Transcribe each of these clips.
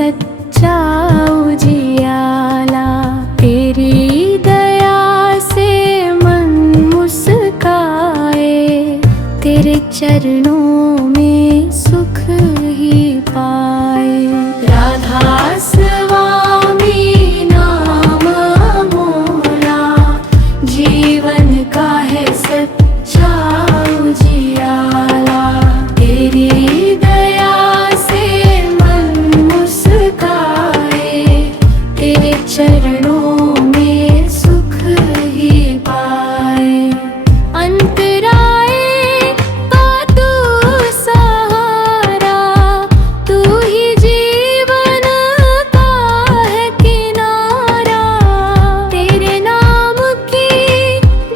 सच्चा उजियाला। तेरी दया से मन मुस्काए, तेरे चरणों में सुख ही पाए। राधा स्वामी नाम मोला, जीवन का है सच्चा उजियाला। तेरी दया से मन मुस्काए, तेरे चरणों में सुख ही पाए। अंतराए का तू सहारा, तू ही जीवन का है किनारा। तेरे नाम की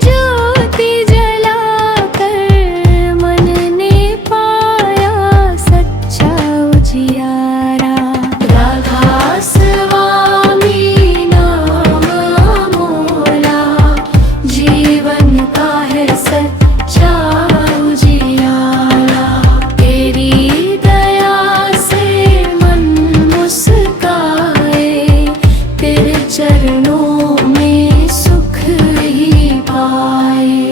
ज्योति जलाकर मन ने पाया सच्चा उजियारा। राधा स्वामी नाम मोला, जीवन का है सच्चा उजियाला। तेरी दया से मन मुस्काए, तेरे चरणों में सुख ही पाए।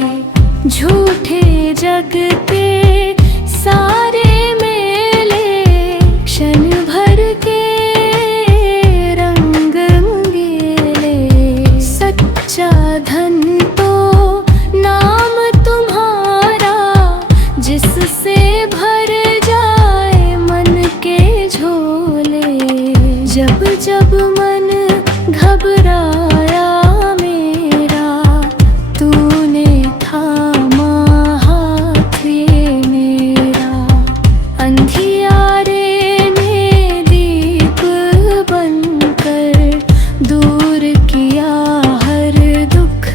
झूठे जग के सारे मेले, क्षण भर के रंग मंगेले। सच्चा धन तो नाम तुम्हारा, जिससे भर जाए मन के झोले। जब जब मन घबराया मेरा, तूने थामा हाथ ये मेरा। अंधियारे में दीप बनकर दूर किया हर दुख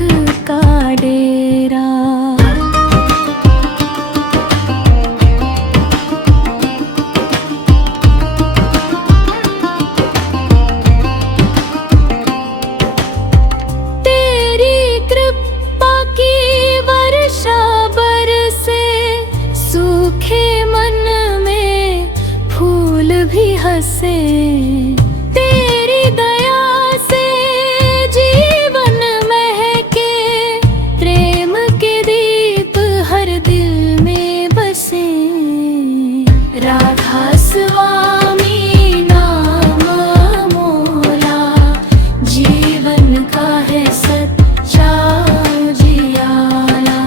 का डेरा। तेरी कृपा की वर्षा बरसे, सूखे मन में फूल भी हंसे। तेरी दया से जीवन महके, प्रेम के दीप हर दिल में बसे। राधा स्वामी नाम मोला, जीवन का है सच्चा उजियाला।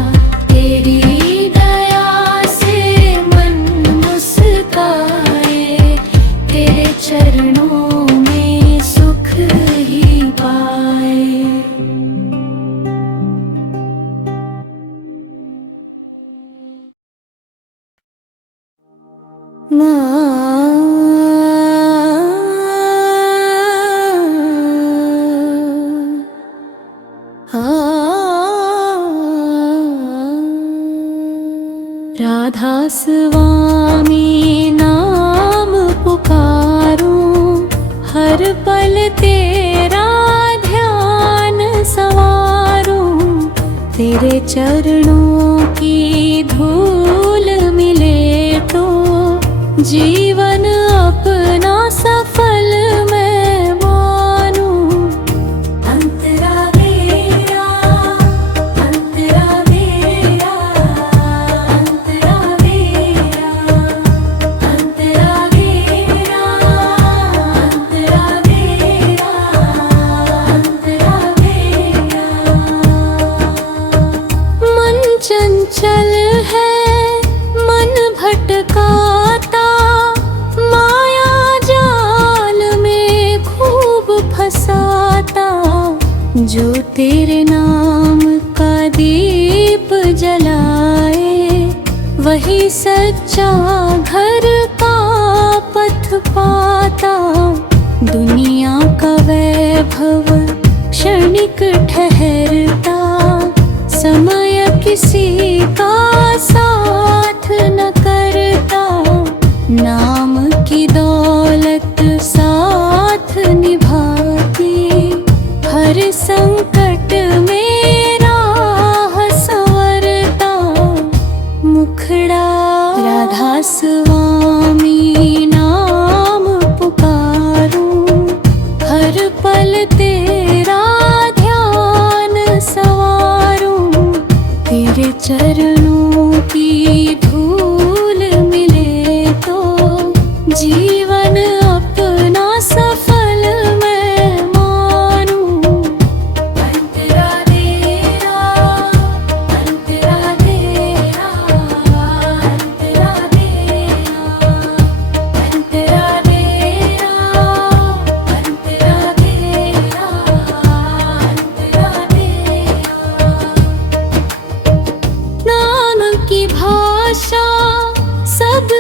तेरी दया से मन मुस्काए, तेरे चरणों में सुख ही पाए। राधा स्वामी नाम पुकारूं, हर पल तेरा ध्यान संवारूं। तेरे चरणों की धूल मिले तो जीवन अपना सफल मैं मानूं। अंतरा मेरा, अंतरा मेरा, अंतरा मेरा, अंतरा मेरा, अंतरा मेरा, अंतरा मेरा। मन चंचल है, मन भटकाता, माया जाल में खूब फंसाता। जो तेरे नाम का दीप जलाए, वही सच्चा घर का पथ पाता। दुनिया का वैभव क्षणिक ठहरता, समय किसी का साथ न करता। नाम की दौलत साथ निभाती, हर संकट में राह संवरता। मुखड़ा राधा स्वामी नाम पुकार,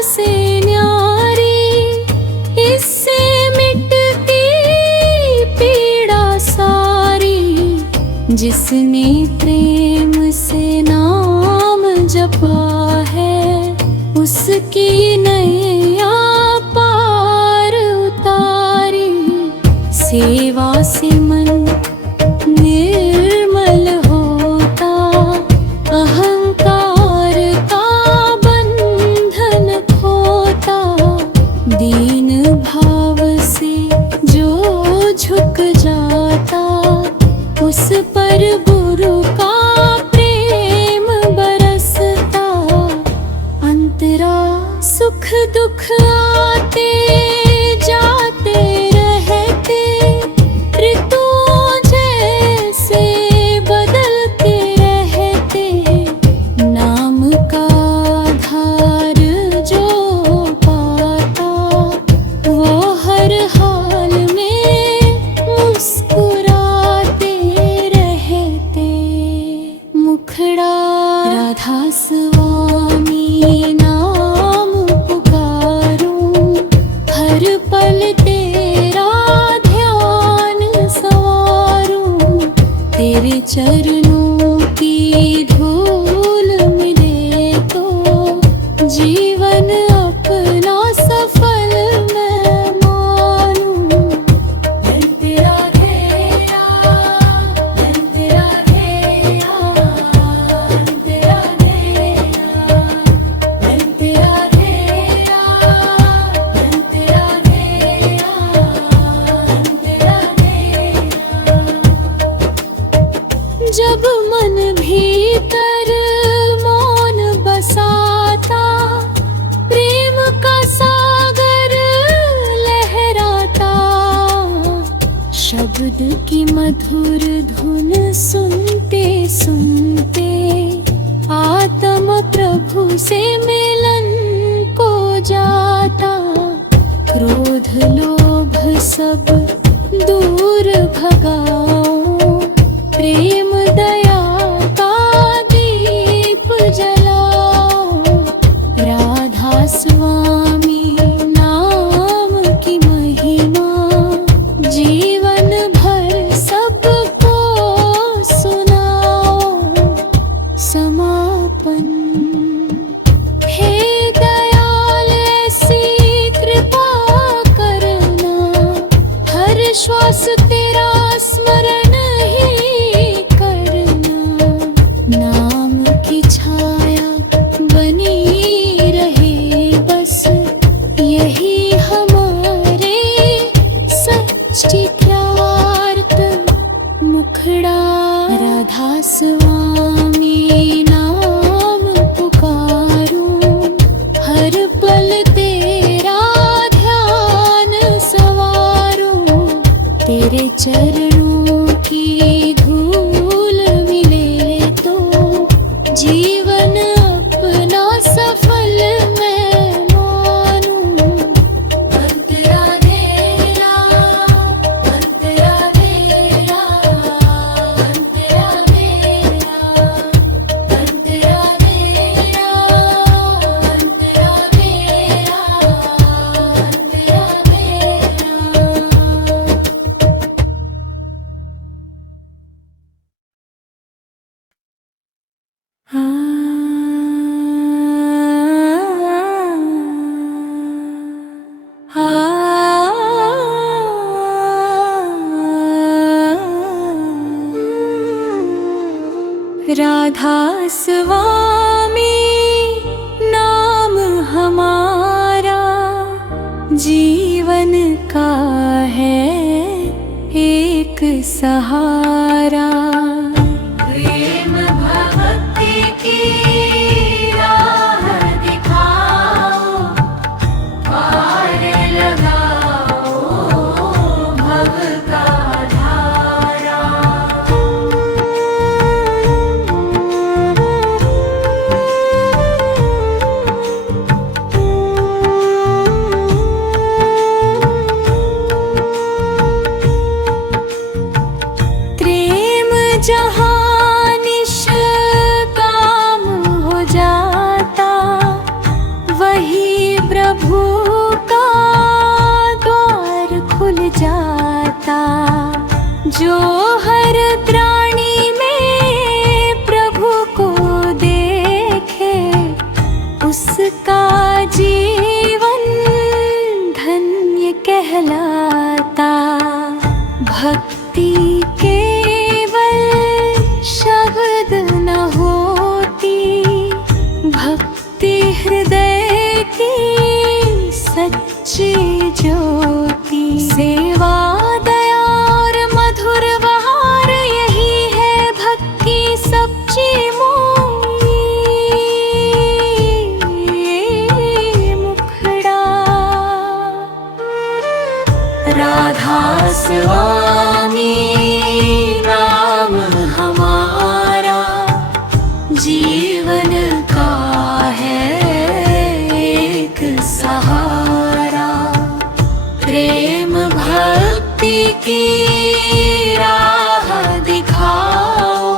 से न्यारी, इससे मिटती पीड़ा सारी। जिसने प्रेम से नाम जपा है, उसकी नैया पार उतारी। सेवा से मन निर्मल होता, अहंकार का बंधन खोता। दीन भाव से जो झुक जाता, उस पर गुरु का प्रेम बरसता। अंतरा सुख दुख आते जाते रहते, ऋतुओं जैसे बदलते रहते। नाम का आधार जो पाता, वो हर हाल में मुस्कुराते रहते। मुखड़ा राधा स्वामी नाम पुकारूं, हर पल तेरा ध्यान संवारूं। तेरे चरणों की धूल मिले तो, जीवन अपना सफल मैं मानूं। धन तेरा घेरा, धन तेरा घेरा, धन तेरा घेरा, धन तेरा घेरा, धन तेरा घेरा, धन तेरा घेरा। जब मन भीतर मौन बसाता, प्रेम का सागर लहराता। शब्द की मधुर धुन सुनते सुनते, आत्म प्रभु से मिलन को जाता। क्रोध लोभ सब दूर भगाओ, प्रेम दया का दीप जलाओ। राधा स्वामी नाम की महिमा, जीवन भर सबको सुनाओ। समापन हे दयाल ऐसी कृपा करना, हर श्वास तेरा स्मरण ही करना। नाम की छाया बनी रहे बस, यही हमारे सच्चित्यार्थ। मुखड़ा राधा स्वामी नाम पुकारूं, हर पल तेरा ध्यान संवारूं। तेरे चरणों की धूल मिले तो, जीवन अपना सफल मैं मानूं। अंतरा घेरा, अंतरा घेरा, अंतरा घेरा, अंतरा घेरा, अंतरा घेरा, अंतरा घेरा। राधा स्वामी नाम हमारा, जीवन का है एक सहारा। प्रेम भक्ति की राह दिखाओ, पार लगाओ भव का धारा। प्रेम जहाँ निष्काम हो जाता, वही प्रभु का द्वार खुल जाता। जो हर त्राणी में प्रभु को देखे, उसका जीवन धन्य कहलाता। भक्ति केवल शब्द न होती, भक्ति हृदय की सच्ची ज्योति। सेवा दया और मधुर बहार, यही है भक्ति सच्ची मोही। मुखड़ा राधा स्वामी नाम हमारा, जीवन का है एक सहारा। प्रेम भक्ति की राह दिखाओ,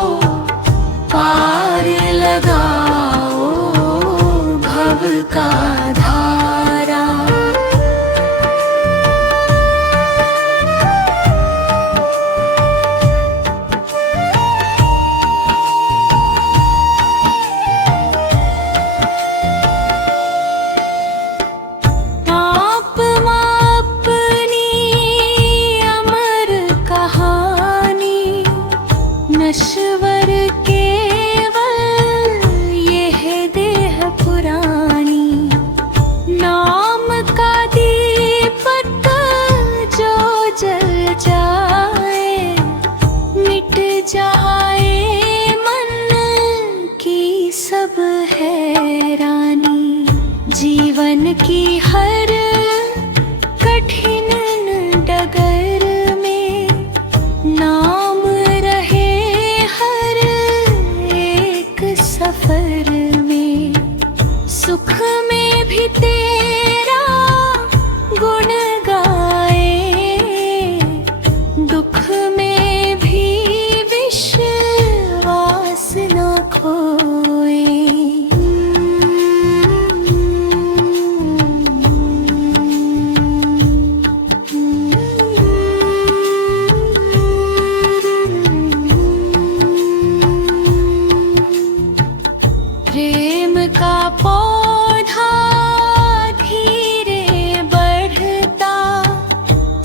पार लगाओ भव का धारा। नश्वर केवल यह देह पुरानी, नाम का दीपक जो जल जाए, मिट जाए मन की सब हैरानी। जीवन की हर कठिन डगर में नाम सफर में। सुख में भी तेरा गुण गाए, दुख में भी विश्वास न खोए। प्रेम का पौधा धीरे बढ़ता,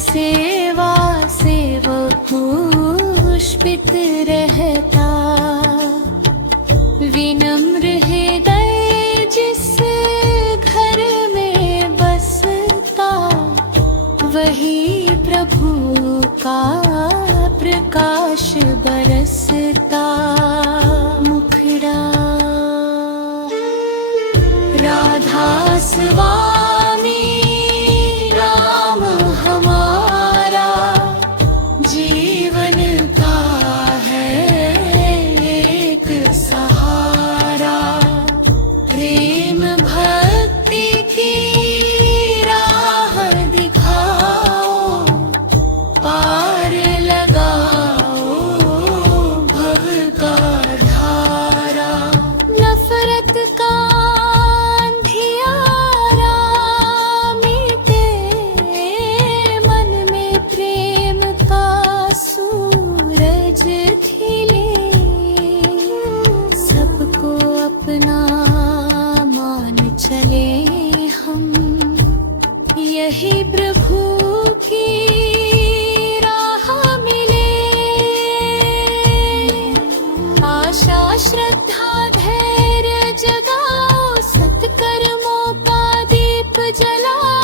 सेवा से वो पुष्पित रहता। विनम्र हृदय जिस घर में बसता, वही प्रभु का प्रकाश बरसता। मुखड़ा राधा स्वामी नाम हमारा, जीवन का है एक सहारा। प्रेम भक्ति की राह दिखाओ, पार लगाओ भव का धारा। नफरत का सबको अपना मान चले हम, यही प्रभु की राह मिले। आशा श्रद्धा धैर्य जगाओ, सत्कर्मों का दीप जलाओ।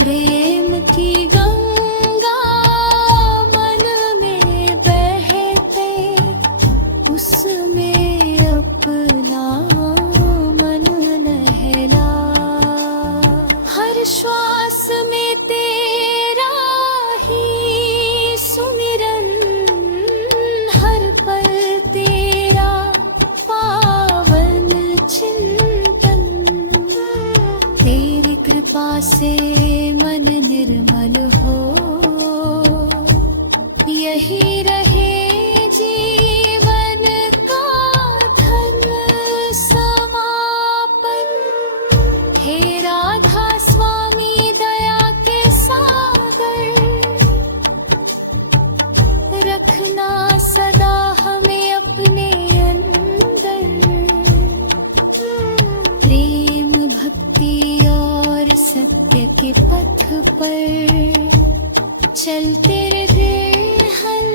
प्रेम की गंगा मन में बहते, उसमें अपना मन नहला। हर श्वास में तेरा ही सुमिरन, हर पल तेरा पावन चिंतन। तेरी कृपा से मन निर्मल हो, यही रहे जी रखना सदा हमें अपने अंदर, प्रेम भक्ति और सत्य के पथ पर चलते रहे हम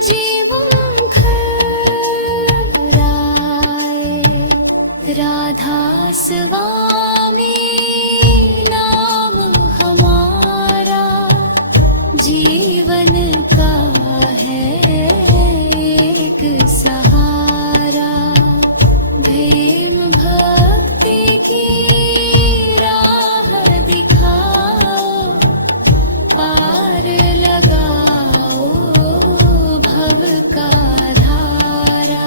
जीवन घर आए। राधा स्वामी नाम हमारा जीवन का है एक सहारा। प्रेम भक्ति की राह दिखाओ, पार लगाओ भव का धारा।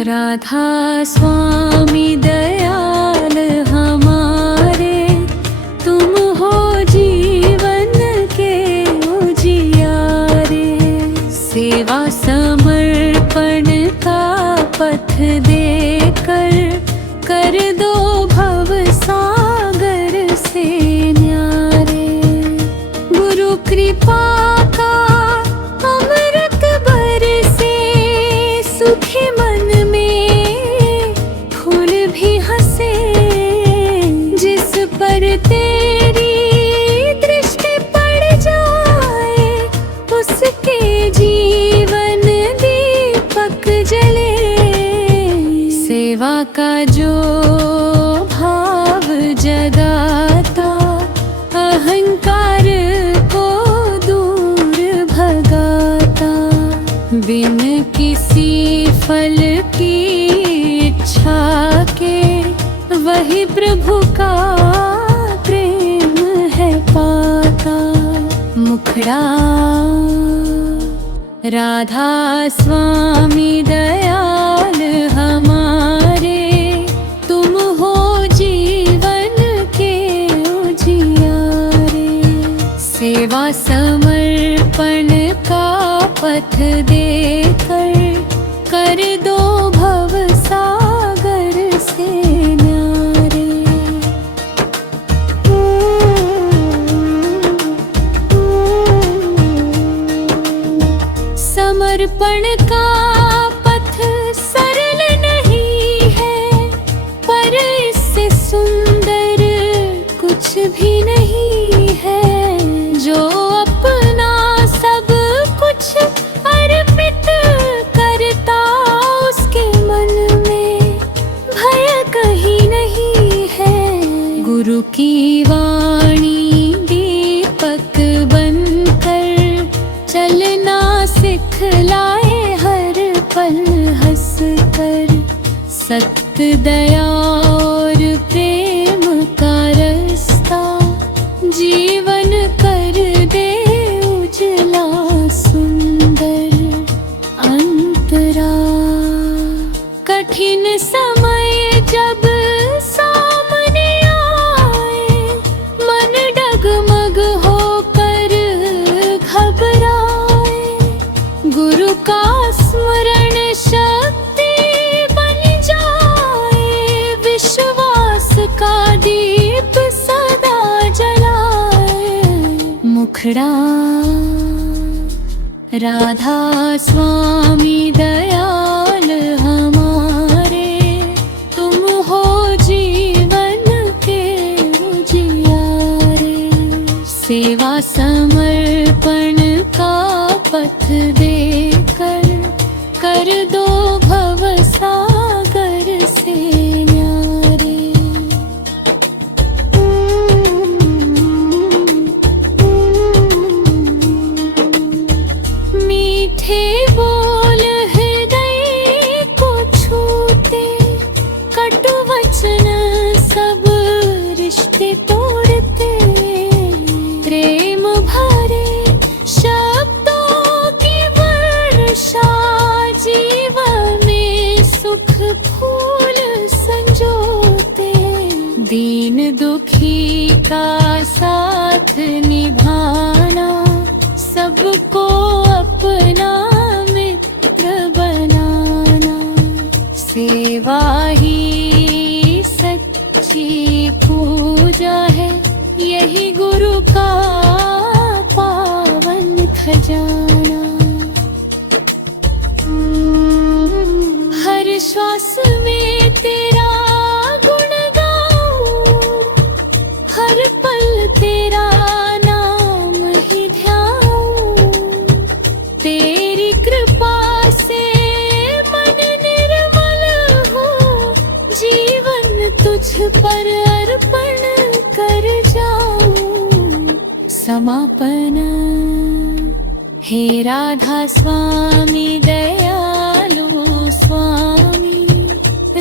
राधा स्वामी दयाल हमारे, तुम हो जीवन के उजियारे। सेवा समर्पण का पथ देकर कर दो भव सागर से न्यारे। गुरु कृपा का अमृत बरसे, सुखी मन में फूल भी हंसे। जिस पर तेरी दृष्टि पड़ जाए, उसके जीवन दीपक जले। सेवा का जो भाव जगाता, अहंकार को दूर भगाता। बिन किसी फल की इच्छा के, वही प्रभु का प्रेम है पाता। मुखड़ा राधा स्वामी दयाल हमारे, तुम हो जीवन के उजियारे। सेवा समर्पण का पथ देकर कर दो भव सागर से न्यारे। समर्पण का पथ सरल नहीं है, पर इससे सुंदर कुछ भी नहीं है। जो अपना सब कुछ अर्पित करता, उसके मन में भय कहीं नहीं है। गुरु की वाणी दीपक बनकर चलना सिखलाए हर पल हंस कर। सत्य दया और प्रेम का रास्ता जीवन कर दे उजला सुंदर। अंतरा कठिन समय जब सामने आए, मन डगमग होकर घबराए। गुरु का स्मरण शक्ति बन जाए, विश्वास का दीप सदा जलाए। मुखड़ा राधा स्वामी दयाल हमारे, तुम हो जीवन के उजियारे। सेवा समर्पण का पथ देकर कर दो भव सागर से न्यारे। मीठे बोल हृदय को छूते, कटु वचन सब रिश्ते तोड़ते। प्रेम भरे शब्दों की दुखी का साथ निभाना, सबको अपना मित्र बनाना, सेवा ही सच्ची पूजा है, यही गुरु का पावन खजाना। हर श्वास में तेरा गुण गाऊं, हर पल तेरा नाम ही ध्याऊं, तेरी कृपा से मन निर्मल हो, जीवन तुझ पर अर्पण कर जाऊं। समापन। हे राधा स्वामी दयालु स्वामी,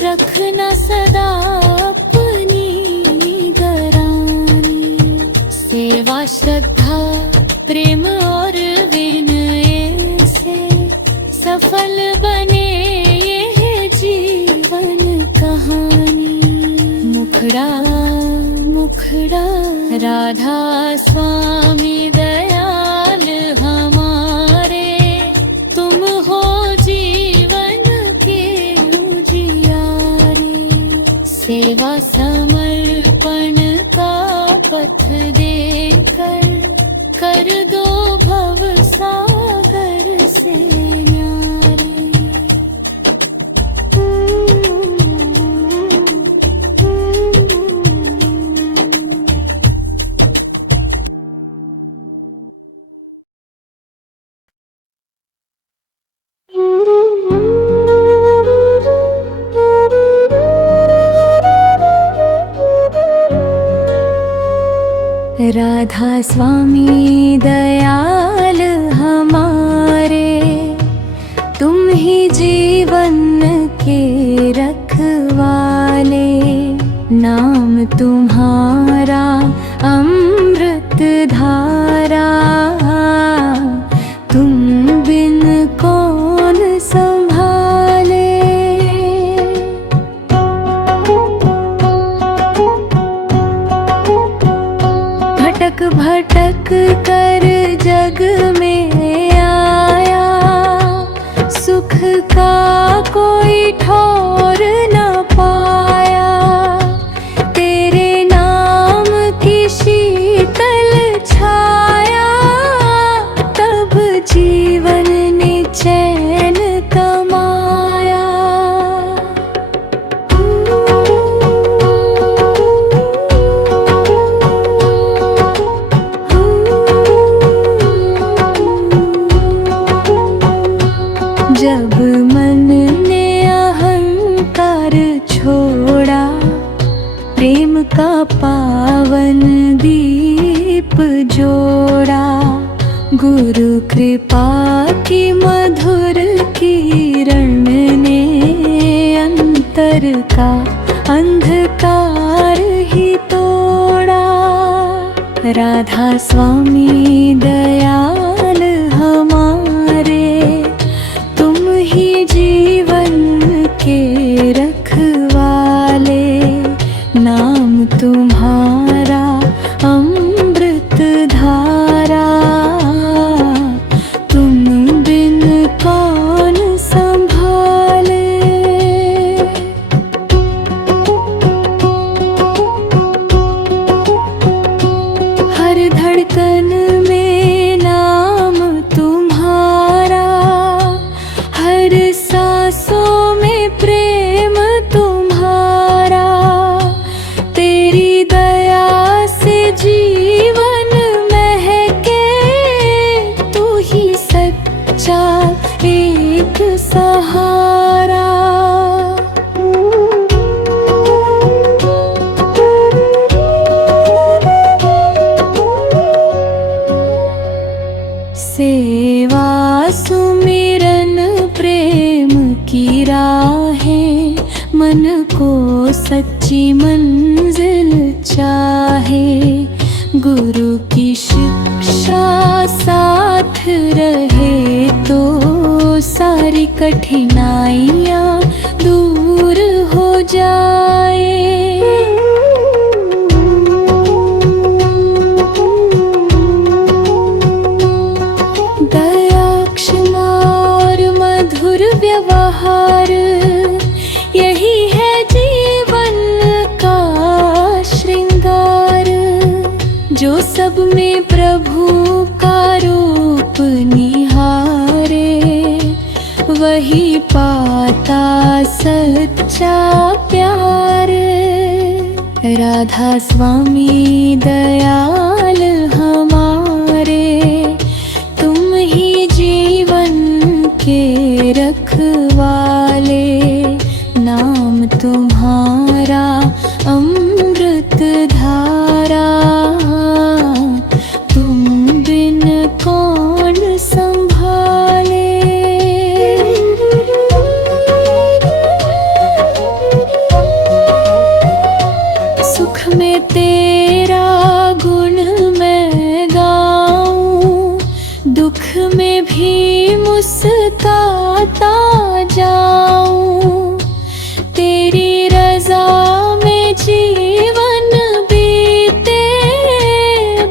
रखना सदा अपनी निगरानी, सेवा श्रद्धा प्रेम और विनय से सफल बने ये जीवन कहानी। मुखड़ा मुखड़ा राधा स्वामी दयाल हमारे, तुम हो जीवन के उजियारे, सेवा समर्पण का पथ देकर कर दो भव सागर से न्यारे। राधा स्वामी दयाल हमारे, तुम ही जीवन के रखवाले, नाम तुम्हारा अमृत धारा, तुम बिन कौन संभाले। भटक भटक कर जग में आया, सुख का कोई ठौर न पाया, तेरे नाम की शीतल छाया, तब जीवन ने चैन कमाया। जब मन ने अहंकार छोड़ा, प्रेम का पावन दीप जोड़ा, गुरु कृपा की मधुर किरण ने अंतर का अंधकार ही तोड़ा। राधा स्वामी दयाल हमारे, तुम ही जीवन के रखवाले, नाम तुम्हारा अमृत धारा, तुम बिन कौन संभाले। हर धड़कन में नाम तुम्हारा, हर सांसों में प्रेम तुम्हारा, तेरी दया से जीवन महके, तू ही सच्चा एक सहारा। सेवा सुमिरन प्रेम की राहें, मन को सच्ची मंजिल चाहे, गुरु की शिक्षा साथ रहे तो सारी कठिनाइयाँ दूर हो जाए। वही पाता सच्चा प्यार। राधा स्वामी दयाल हमारे, तुम ही जीवन के रखवाले। नाम तुम्हारा अमृत धारा, तुम बिन कौन संभाले। सुख में तेरा गुण मैं गाऊं, दुख में भी मुस्काता जाऊं। तेरी रज़ा में जीवन बीते,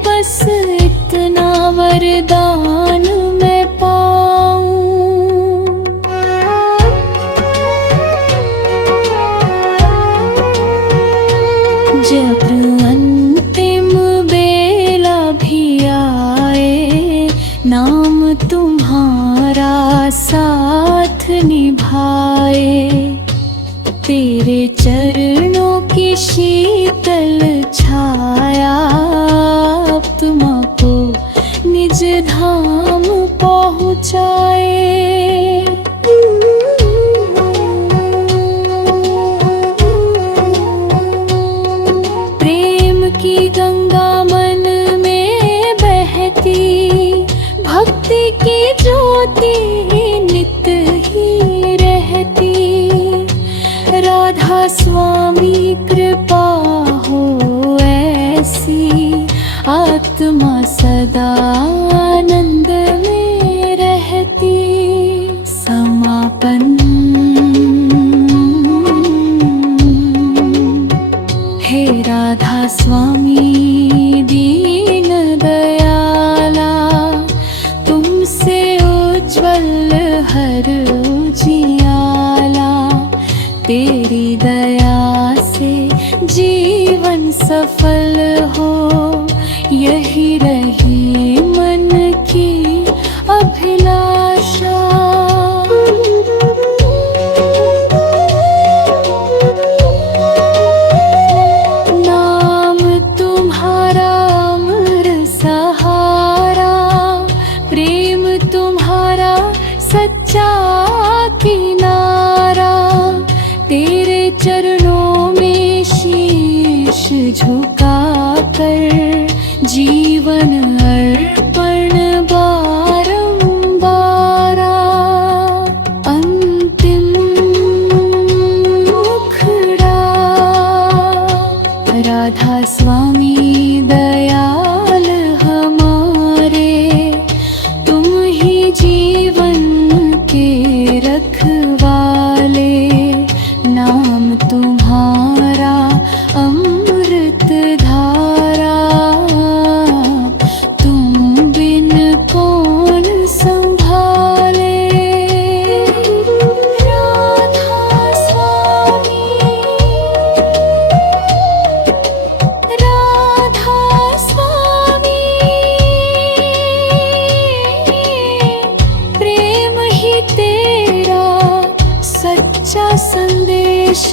बस इतना वरदान मैं पाऊं। जब अंतिम बेला भी आए, नाम तुम्हारा साथ निभाए। तेरे चरणों की शीतल छाया, आत्मा को निज धाम पहुँचाए। प्रेम की गंगा मन में बहती, भक्ति की ज्योति नित ही रहती। राधा स्वामी कृपा हो ऐसी, आत्मा सदा आनंद में रहती। समापन। हे राधा स्वामी दीन दयाला, तुमसे उज्ज्वल हर उजियाला। तेरी दया से जीवन सफल हो, यही रही मन की अभिलाषा। नाम तुम्हारा अमर सहारा, प्रेम तुम्हारा सच्चा किनारा। तेरे चरणों में शीश झुका कर, जीवन अर्पण बारंबारा। अंतिम मुखड़ा। राधा स्वामी दयाल हमारे, तुम ही जीवन के रखवाले। नाम तुम्हारा अमृत धारा, तुम बिन कौन संभाले। राधा स्वामी, राधा स्वामी, प्रेम ही तेरा सच्चा संदेश।